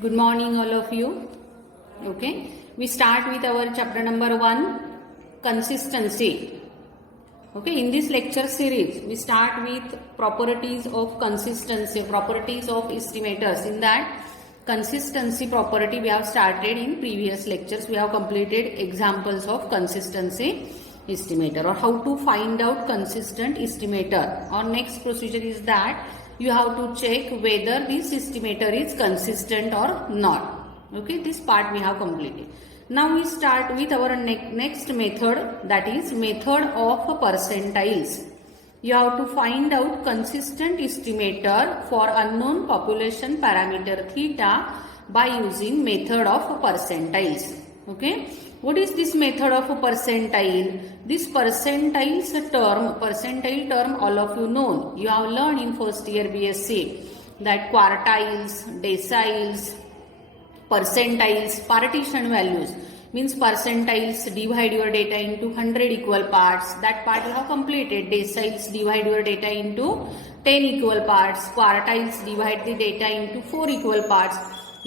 Good morning, all of you. Okay, we start with our chapter number 1, consistency. Okay, in this lecture series, we start with properties of consistency, properties of estimators. In that, consistency property we have started in previous lectures. We have completed examples of consistency estimator or how to find out consistent estimator. Our next procedure is that you have to check whether this estimator is consistent or not. Okay, this part we have completed. Now we start with our next method, that is method of percentiles. You have to find out consistent estimator for unknown population parameter theta by using method of percentiles. Okay, what is this method of percentile? This percentile term all of you know. You have learned in first year BSc that quartiles, deciles, percentiles, partition values means percentiles divide your data into 100 equal parts. That part you have completed. Deciles divide your data into 10 equal parts. Quartiles divide the data into 4 equal parts.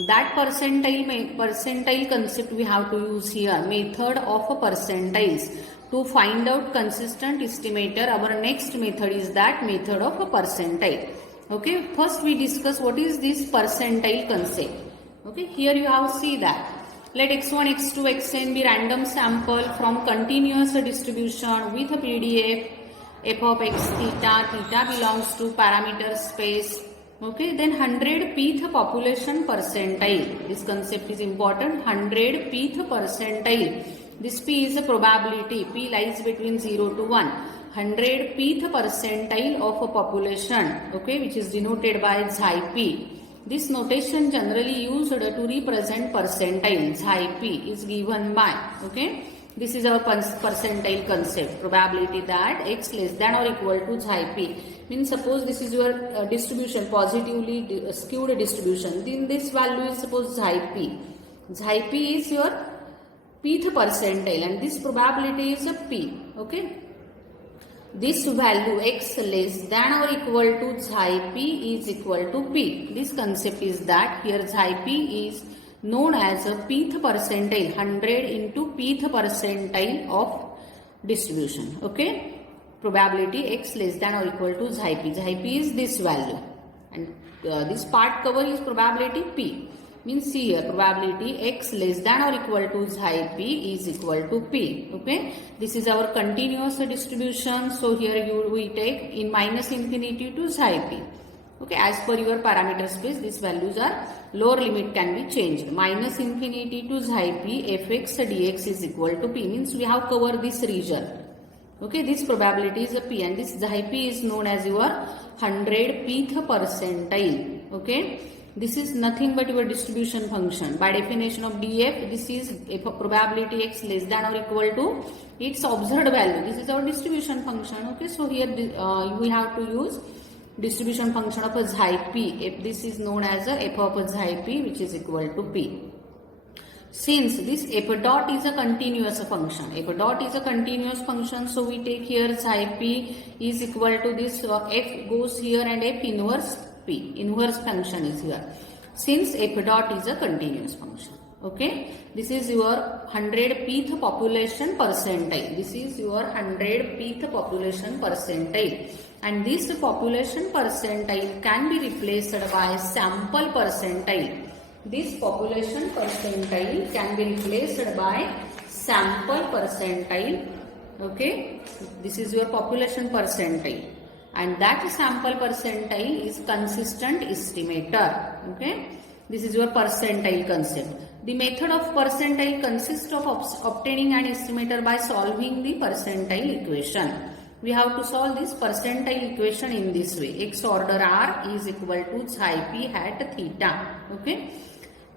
That percentile concept we have to use here. Method of percentiles. To find out consistent estimator, our next method is that method of a percentile. Okay, first we discuss what is this percentile concept. Okay, here you have see that. Let x1, x2, xn be random sample from continuous distribution with a PDF f of x theta. Theta belongs to parameter space. Okay, then 100 pth population percentile. This concept is important. 100 pth percentile. This p is a probability. P lies between 0 to 1. 100 pth percentile of a population. Okay, which is denoted by xi p. This notation generally used to represent percentile. Xi p is given by. Okay, this is our percentile concept. Probability that x less than or equal to xi p. Means suppose this is your distribution, positively skewed distribution. Then this value is suppose xi p. Xi p is your pth percentile and this probability is a p. Okay. This value x less than or equal to xi p is equal to p. This concept is that here xi p is known as a pth percentile, 100 into pth percentile of distribution. Okay. Probability x less than or equal to xi p. Xi p is this value and this part cover is probability p. Means see here probability x less than or equal to xi p is equal to p. Okay, this is our continuous distribution. So here we take in minus infinity to xi p. Okay, as per your parameter space, these values are lower limit can be changed. Minus infinity to xi p fx dx is equal to p. Means we have covered this region. Okay, this probability is a p and this xi p is known as your 100 pth percentile. Okay, this is nothing but your distribution function. By definition of df, this is if a probability x less than or equal to its observed value. This is our distribution function. Okay, so here we have to use distribution function of a xi p. If this is known as a f of a xi p, which is equal to p. Since this f dot is a continuous function, so we take here xi p is equal to this f goes here and f inverse p. Inverse function is here. Since f dot is a continuous function. Okay, this is your 100 pth population percentile. This is your 100 pth population percentile. And this population percentile can be replaced by sample percentile. This population percentile can be replaced by sample percentile. Okay, this is your population percentile and that sample percentile is consistent estimator. Okay, this is your percentile concept. The method of percentile consists of obtaining an estimator by solving the percentile equation. We have to solve this percentile equation in this way. X order r is equal to xi p hat theta. Okay.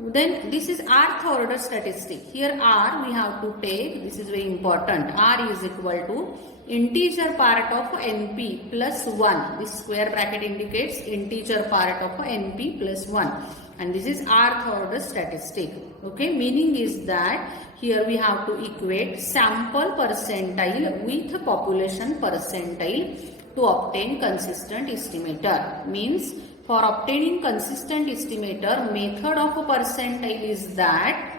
Then this is rth order statistic. Here r we have to take, this is very important, r is equal to integer part of np plus 1. This square bracket indicates integer part of np plus 1 and this is rth order statistic. Okay, meaning is that here we have to equate sample percentile with population percentile to obtain consistent estimator. Means For obtaining consistent estimator, method of a percentile is that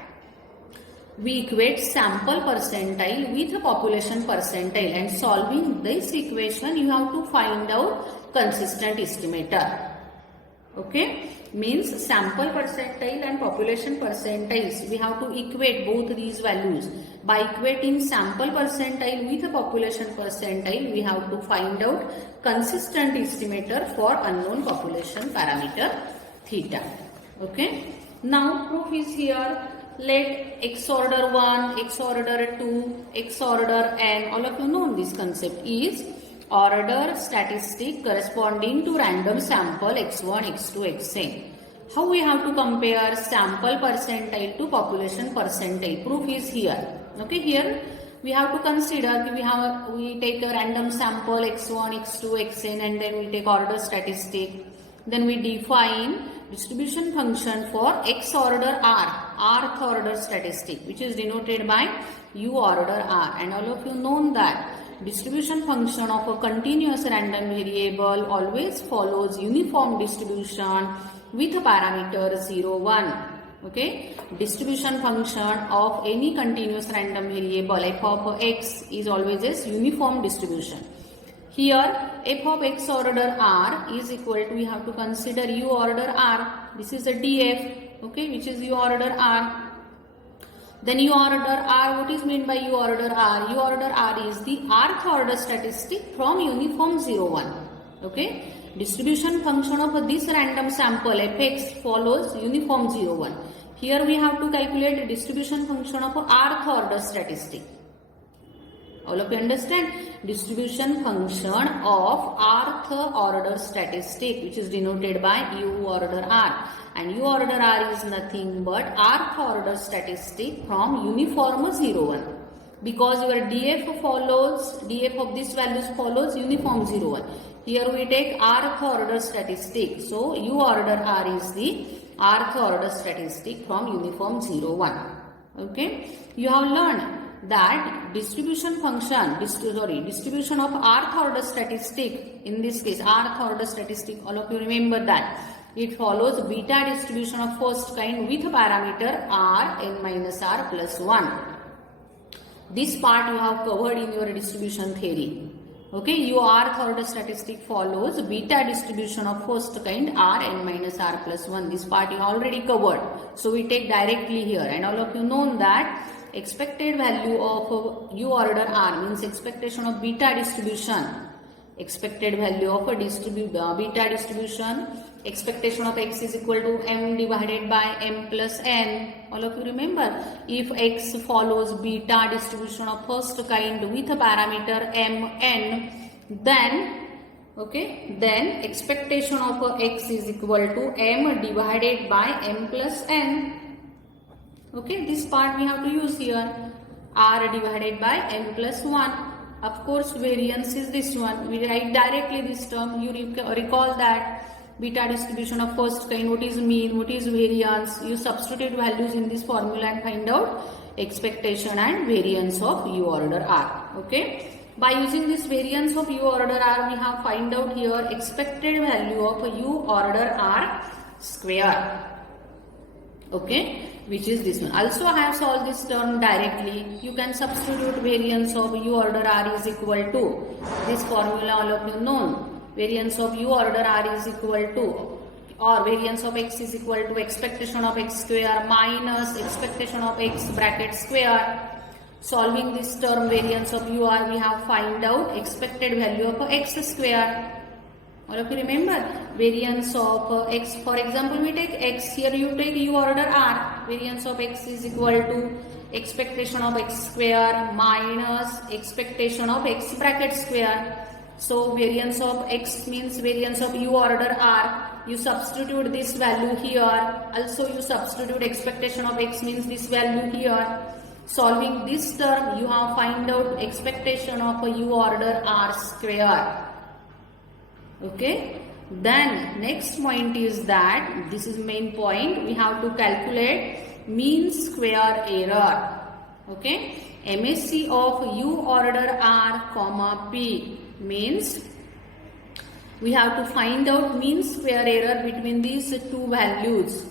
we equate sample percentile with a population percentile, and solving this equation you have to find out consistent estimator. Okay, means sample percentile and population percentiles, we have to equate both these values. By equating sample percentile with a population percentile, we have to find out consistent estimator for unknown population parameter theta. Okay, now proof is here. Let x order 1, x order 2, x order n, all of you know this concept is order statistic corresponding to random sample x1, x2, xn. How we have to compare sample percentile to population percentile? Proof is here. Okay, here we have to consider we take a random sample x1, x2, xn, and then we take order statistic. Then we define distribution function for x order r, rth order statistic, which is denoted by u order r. And all of you know that distribution function of a continuous random variable always follows uniform distribution with a parameter 0, 1. Okay, distribution function of any continuous random variable f of x is always a uniform distribution. Here f of x order r is equal to, we have to consider u order r. This is a df, okay, which is u order r. Then u order r, what is meant by u order r? U order r is the rth order statistic from uniform 0, 1. Okay, distribution function of this random sample fx follows uniform 0, 1. Here we have to calculate the distribution function of rth order statistic. All of you understand? Distribution function of rth order statistic, which is denoted by u order r, and u order r is nothing but rth order statistic from uniform 0, 1, because your df of these values follows uniform 0, 1. Here we take rth order statistic, so u order r is the rth order statistic from uniform 0, 1. Okay, you have learned that distribution function, distribution of rth order statistic, in this case rth order statistic, all of you remember that it follows beta distribution of first kind with parameter r n minus r plus 1. This part you have covered in your distribution theory. Okay, your rth order statistic follows beta distribution of first kind r n minus r plus 1. This part you already covered, so we take directly here, and all of you know that expected value of u order r means expectation of beta distribution. Expected value of a beta distribution. Expectation of x is equal to m divided by m plus n. All of you remember, if x follows beta distribution of first kind with a parameter m n, then expectation of x is equal to m divided by m plus n. Okay, this part we have to use here, r divided by n plus 1. Of course, variance is this one. We write directly this term. You recall that beta distribution of first kind, what is mean, what is variance. You substitute values in this formula and find out expectation and variance of u order r. Okay, by using this variance of u order r, we have find out here expected value of u order r square. Okay, which is this one. Also I have solved this term directly. You can substitute variance of u order r is equal to this formula, all of you know. Variance of u order r is equal to, or variance of x is equal to expectation of x square minus expectation of x bracket square. Solving this term variance of u r, we have find out expected value of x square. All of you remember, variance of x, for example we take x, here you take u order r. Variance of x is equal to expectation of x square minus expectation of x bracket square. So variance of x means variance of u order r. You substitute this value here. Also you substitute expectation of x means this value here. Solving this term, you have find out expectation of a u order r square. Okay, then next point is that, this is main point, we have to calculate mean square error. Okay, MSE of u order r comma p means We have to find out mean square error between these two values.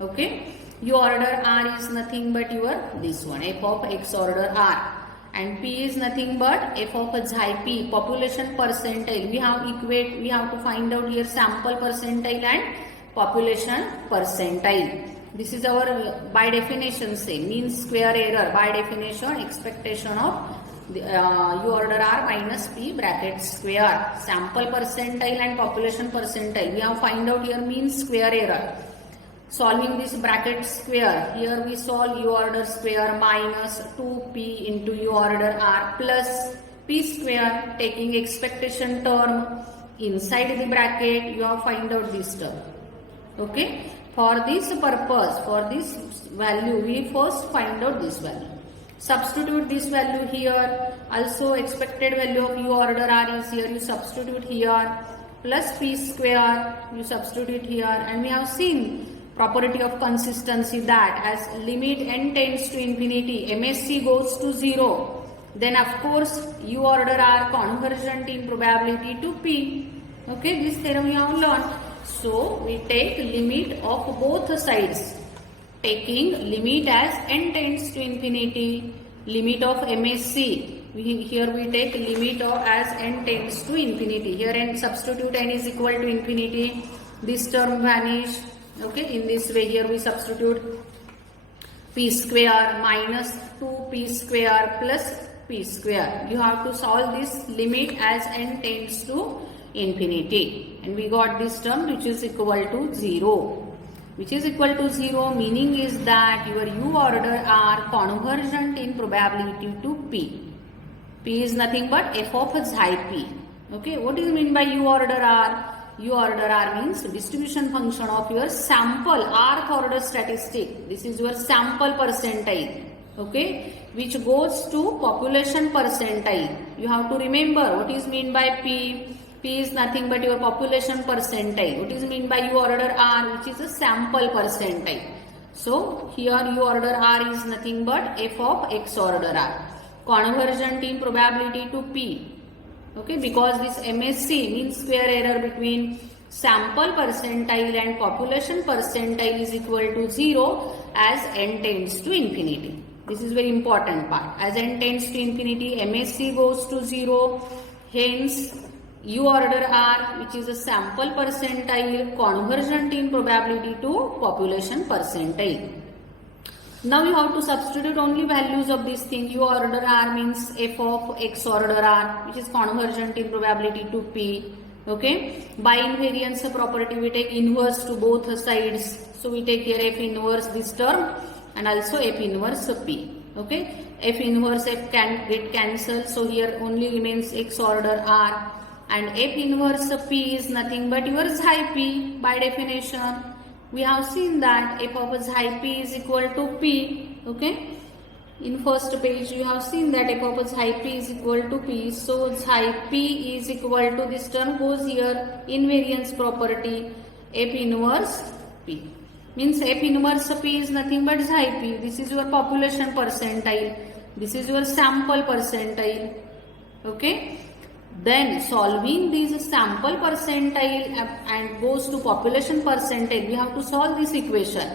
Okay, your order R is nothing but your this one, f of x order R, and P is nothing but f of xi P, population percentile. We have to find out here sample percentile and population percentile. This is our by definition say mean square error, by definition expectation of U order R minus P bracket square. Sample percentile and population percentile. We have find out here mean square error. Solving this bracket square, here we solve U order square minus 2P into U order R plus P square, taking expectation term inside the bracket. You have find out this term. Okay, for this purpose, for this value, we first find out this value. Substitute this value here. Also expected value of U order R is here. You substitute here, plus P square. You substitute here, and we have seen property of consistency that as limit n tends to infinity, MSC goes to 0, then of course U order R convergent in probability to P. Okay, this theorem we have learned. So we take limit of both sides, taking limit as n tends to infinity, limit of MSC. Here we take limit of as n tends to infinity. Here n substitute n is equal to infinity. This term vanish. Okay, in this way here we substitute P square minus 2P square plus P square. You have to solve this limit as n tends to infinity, and we got this term which is equal to 0. Which is equal to 0, meaning is that your U order are convergent in probability to P. P is nothing but f of xi P. Okay, what do you mean by U order R? U order R means distribution function of your sample rth order statistic. This is your sample percentile. Okay, which goes to population percentile. You have to remember what is mean by P. P is nothing but your population percentile. What is mean by U order R, which is a sample percentile. So here U order R is nothing but f of x order R, convergent in probability to P. Okay, because this MSC means square error between sample percentile and population percentile is equal to 0 as n tends to infinity. This is very important part. As n tends to infinity, MSC goes to 0. Hence, U order R, which is a sample percentile, convergent in probability to population percentile. Now you have to substitute only values of this thing. U order R means f of x order R, which is convergent in probability to P. Okay, by invariance property we take inverse to both sides. So we take here f inverse this term and also f inverse P. Okay, f inverse f can get cancelled. So here only remains x order R, and f inverse P is nothing but your xi P by definition. We have seen that f of xi P is equal to P. Okay, in first page you have seen that f of xi P is equal to P. So xi P is equal to this term goes here, invariance property, f inverse P. Means f inverse P is nothing but xi P. This is your population percentile. This is your sample percentile. Okay. Then solving these sample percentile and goes to population percentile, we have to solve this equation.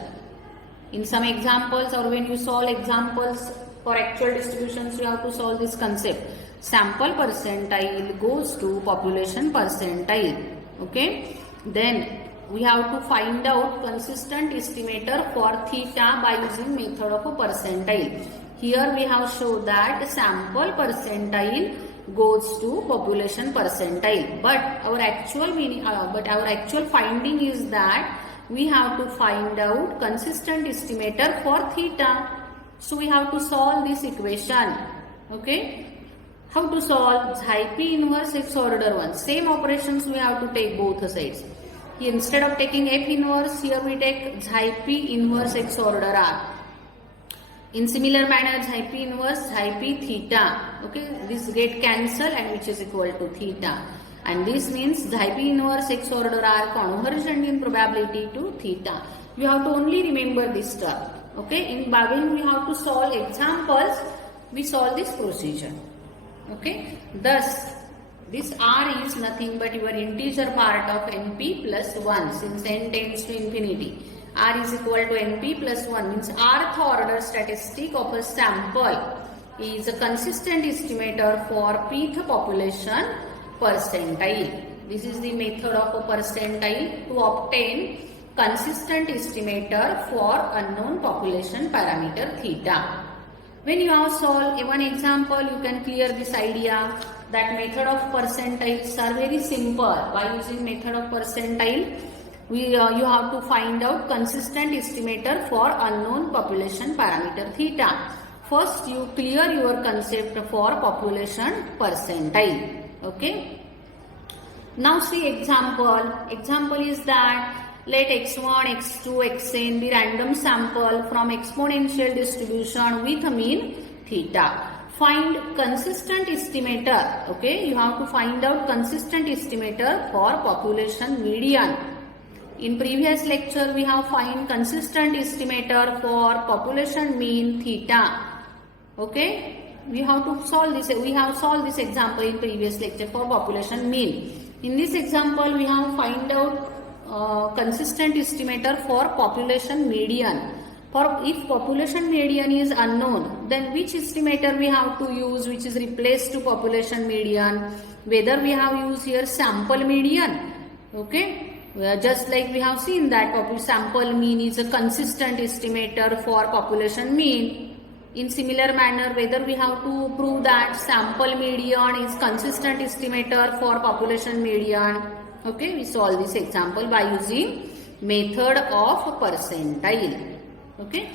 In some examples or when you solve examples for actual distributions, you have to solve this concept. Sample percentile goes to population percentile. Okay. Then we have to find out consistent estimator for theta by using method of a percentile. Here we have shown that sample percentile goes to population percentile, but our actual meaning, our actual finding is that we have to find out consistent estimator for theta. So we have to solve this equation. Okay, how to solve? Xi P inverse x order 1. Same operations we have to take both sides. Here, instead of taking f inverse, here we take xi P inverse x order R. In similar manner, xi P inverse xi P theta. Okay, this get cancelled and which is equal to theta. And this means xi P inverse x order R convergent in probability to theta. You have to only remember this term. Okay, in when we have to solve examples, we solve this procedure. Okay, thus This r is nothing but your integer part of np plus 1 since n tends to infinity. R is equal to np plus 1 means rth order statistic of a sample is a consistent estimator for pth population percentile. This is the method of a percentile to obtain consistent estimator for unknown population parameter theta. When you have solved one example, you can clear this idea that method of percentiles are very simple. By using method of percentile, you have to find out consistent estimator for unknown population parameter theta. First, you clear your concept for population percentile. Okay. Now see example. Example is that let x1, x2, xn be random sample from exponential distribution with mean theta. Find consistent estimator. Okay, you have to find out consistent estimator for population median. In previous lecture, we have find consistent estimator for population mean theta. Okay, we have to solve this. We have solved this example in previous lecture for population mean. In this example, we have find out consistent estimator for population median. For if population median is unknown, then which estimator we have to use, which is replaced to population median? Whether we have used here sample median. Okay, just like we have seen that sample mean is a consistent estimator for population mean. In similar manner, whether we have to prove that sample median is consistent estimator for population median. Okay, we solve this example by using method of percentile. Okay,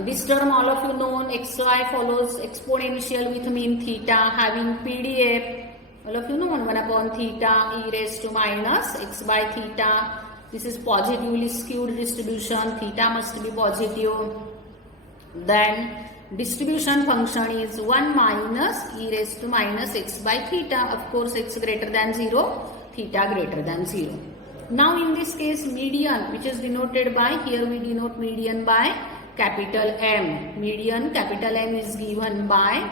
this term all of you know, xy follows exponential with mean theta having PDF. All of you know 1 upon theta e raised to minus x by theta. This is positively skewed distribution. Theta must be positive. Then distribution function is 1 minus e raised to minus x by theta. Of course, x greater than 0, theta greater than 0. Now in this case, median, which is denoted by, here we denote median by capital M. Median capital M is given by,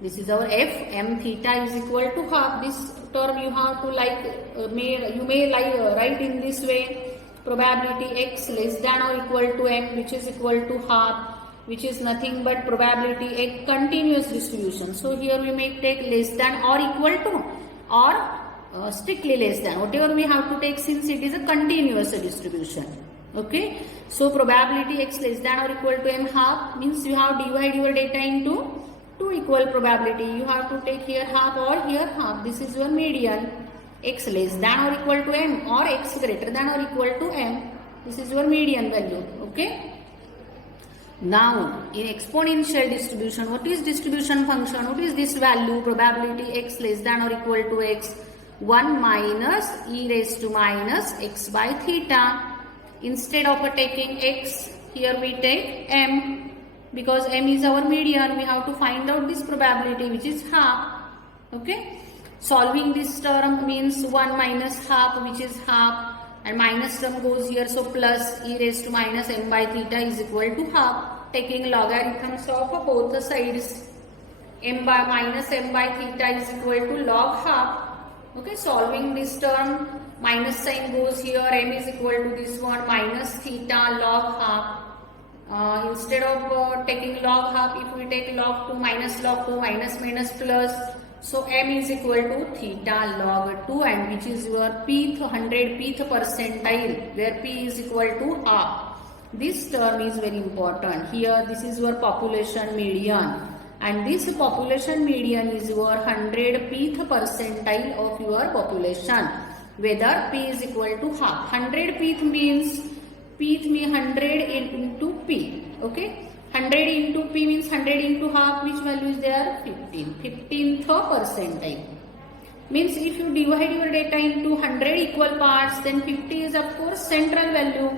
this is our f, m theta is equal to half. This term you have to you may write in this way, probability x less than or equal to m, which is equal to half, which is nothing but probability a continuous distribution. So here we may take less than or equal to or strictly less than, whatever we have to take since it is a continuous distribution. Okay, so probability x less than or equal to m half means you have divide your data into two equal probability. You have to take here half or here half. This is your median. X less than or equal to m or x greater than or equal to m. This is your median value. Okay. Now in exponential distribution, what is distribution function? What is this value? Probability x less than or equal to x. 1 minus e raised to minus x by theta. Instead of taking x, here we take m. Because m is our median, we have to find out this probability, which is half. Okay. Solving this term means 1 minus half, which is half, and minus term goes here, so plus e raised to minus m by theta is equal to half. Taking logarithms of both the sides, m by minus m by theta is equal to log half. Okay, solving this term, minus sign goes here, m is equal to this one, minus theta log half. Instead of taking log half, if we take log 2, minus log 2, minus plus, so m is equal to theta log 2, and which is your pth 100 pth percentile, where p is equal to half. This term is very important. Here this is your population median, and this population median is your 100 pth percentile of your population, whether p is equal to half. 100 pth means 100 into p. Okay, 100 into p means 100 into half, which value is there? 15. 15th percentile. Means if you divide your data into 100 equal parts, then 50 is of course central value.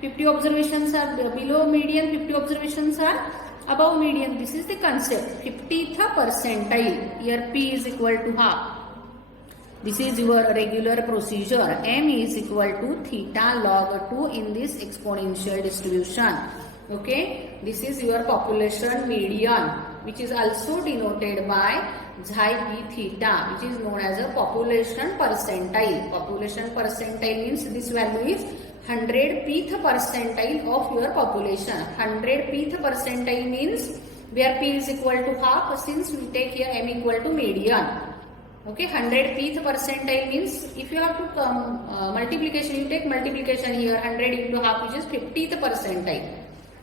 50 observations are below median, 50 observations are above median. This is the concept. 50th percentile. Here p is equal to half. This is your regular procedure. M is equal to theta log 2 in this exponential distribution. Okay. This is your population median, which is also denoted by xi p theta, which is known as a population percentile. Population percentile means this value is 100th percentile of your population. 100th percentile means where p is equal to half, since we take here m equal to median. Okay, 100th percentile means if you have to come multiplication, you take multiplication here 100 into half, which is 50th percentile.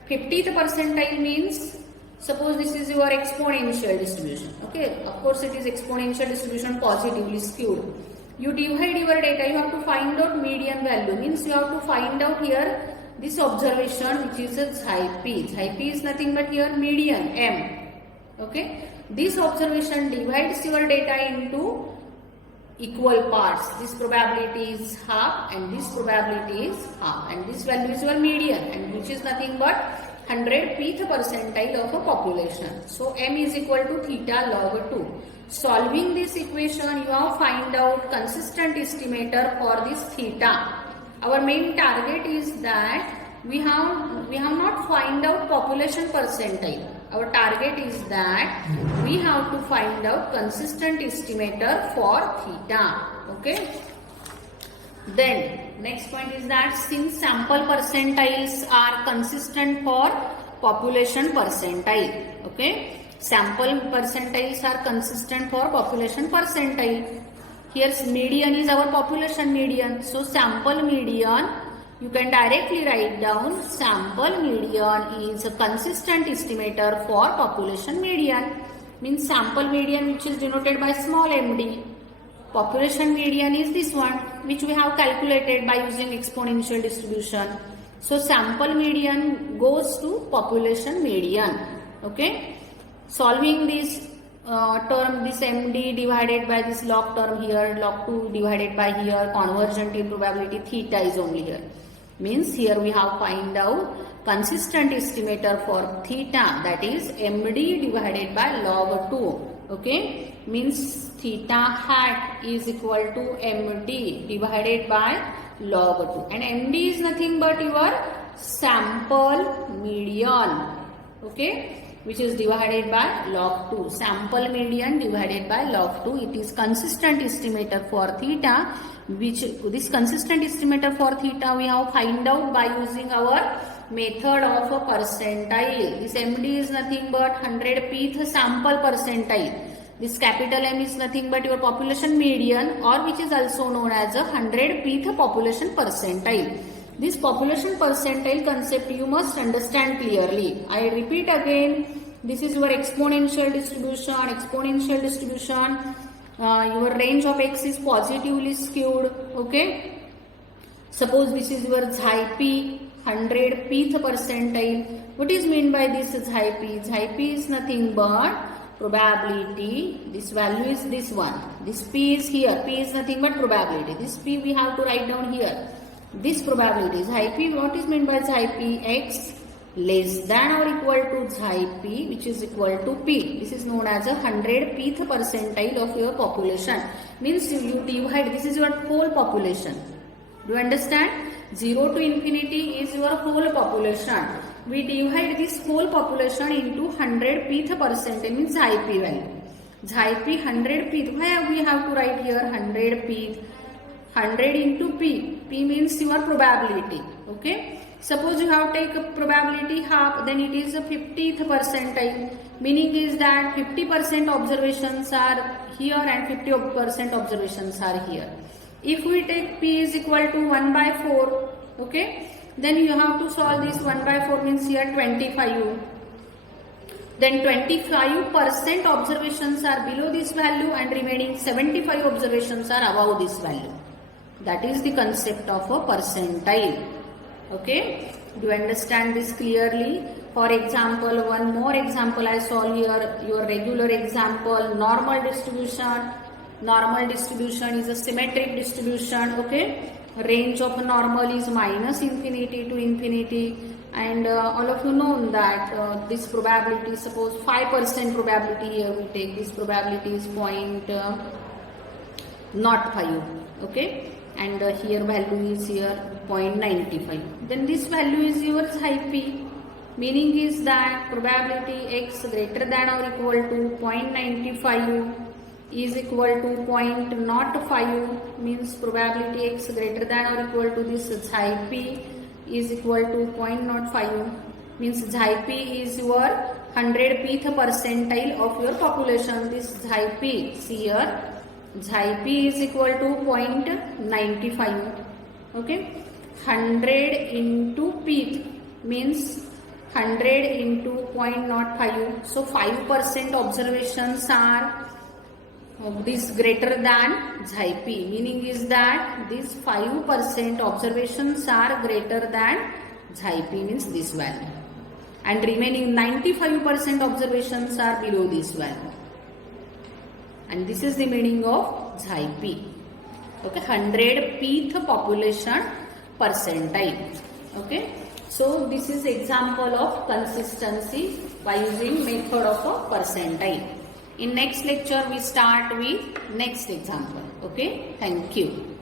50th percentile means suppose this is your exponential distribution. Okay, of course it is exponential distribution, positively skewed. You divide your data, you have to find out median value, means you have to find out here this observation which is a xi p. Xi p is nothing but here median m. Okay, this observation divides your data into equal parts. This probability is half and this probability is half, and this value is your median, and which is nothing but 100th percentile of a population. So m is equal to theta log 2. Solving this equation, you have find out consistent estimator for this theta. Our main target is that we have not find out population percentile. Our target is that we have to find out consistent estimator for theta. Okay. Then next point is that since sample percentiles are consistent for population percentile. Okay. Sample percentiles are consistent for population percentile. Here median is our population median. So sample median, you can directly write down sample median is a consistent estimator for population median. Means sample median which is denoted by small md. Population median is this one which we have calculated by using exponential distribution. So sample median goes to population median. Okay. Solving this term, this md divided by this log term here, log 2 divided by here, convergent in probability theta is only here. Means here we have find out consistent estimator for theta, that is md divided by log 2. Okay, means theta hat is equal to md divided by log 2, and md is nothing but your sample median. Okay, which is divided by log 2. Sample median divided by log 2. It is consistent estimator for theta, which this consistent estimator for theta we have find out by using our method of a percentile. This MD is nothing but 100th sample percentile. This capital M is nothing but your population median, or which is also known as a 100th population percentile. This population percentile concept you must understand clearly. I repeat again, this is your exponential distribution. Exponential distribution, your range of x is positively skewed. Okay. Suppose this is your xi p, 100th percentile. What is meant by this xi p? Xi p is nothing but probability. This value is this one. This p is here. P is nothing but probability. This p we have to write down here. This probability is xi p. What is meant by xi p? X less than or equal to xi p, which is equal to p. This is known as a 100th percentile of your population. Means you divide, this is your whole population. Do you understand? 0 to infinity is your whole population. We divide this whole population into 100th percentile, means xi p value. Xi p 100th. Why we have to write here 100th? 100 into p. P means your probability. Okay. Suppose you have take a probability half, then it is a 50th percentile. Meaning is that 50% observations are here and 50% observations are here. If we take p is equal to 1 by 4, okay, then you have to solve this. 1 by 4 means here 25. Then 25% observations are below this value and remaining 75 observations are above this value. That is the concept of a percentile. Okay, do you understand this clearly? For example, one more example I solve here, your regular example, normal distribution. Normal distribution is a symmetric distribution. Okay, range of normal is minus infinity to infinity, and all of you know that this probability, suppose 5% probability here we take, this probability is 0.05. Okay, and here value is here 0.95. Then this value is your xi p. meaning is that probability x greater than or equal to 0.95 is equal to 0.05, means probability x greater than or equal to this xi p is equal to 0.05, means xi p is your 100th percentile of your population. This xi p, see here, xi p is equal to 0.95. Okay, 100 into p means 100 into 0.05. So 5% observations are this greater than xi p, meaning is that these 5% observations are greater than xi p, means this value, and remaining 95% observations are below this value, and this is the meaning of xi p. Okay, 100th population percentile. Okay, so this is example of consistency by using method of a percentile. In next lecture we start with next example. Okay, thank you.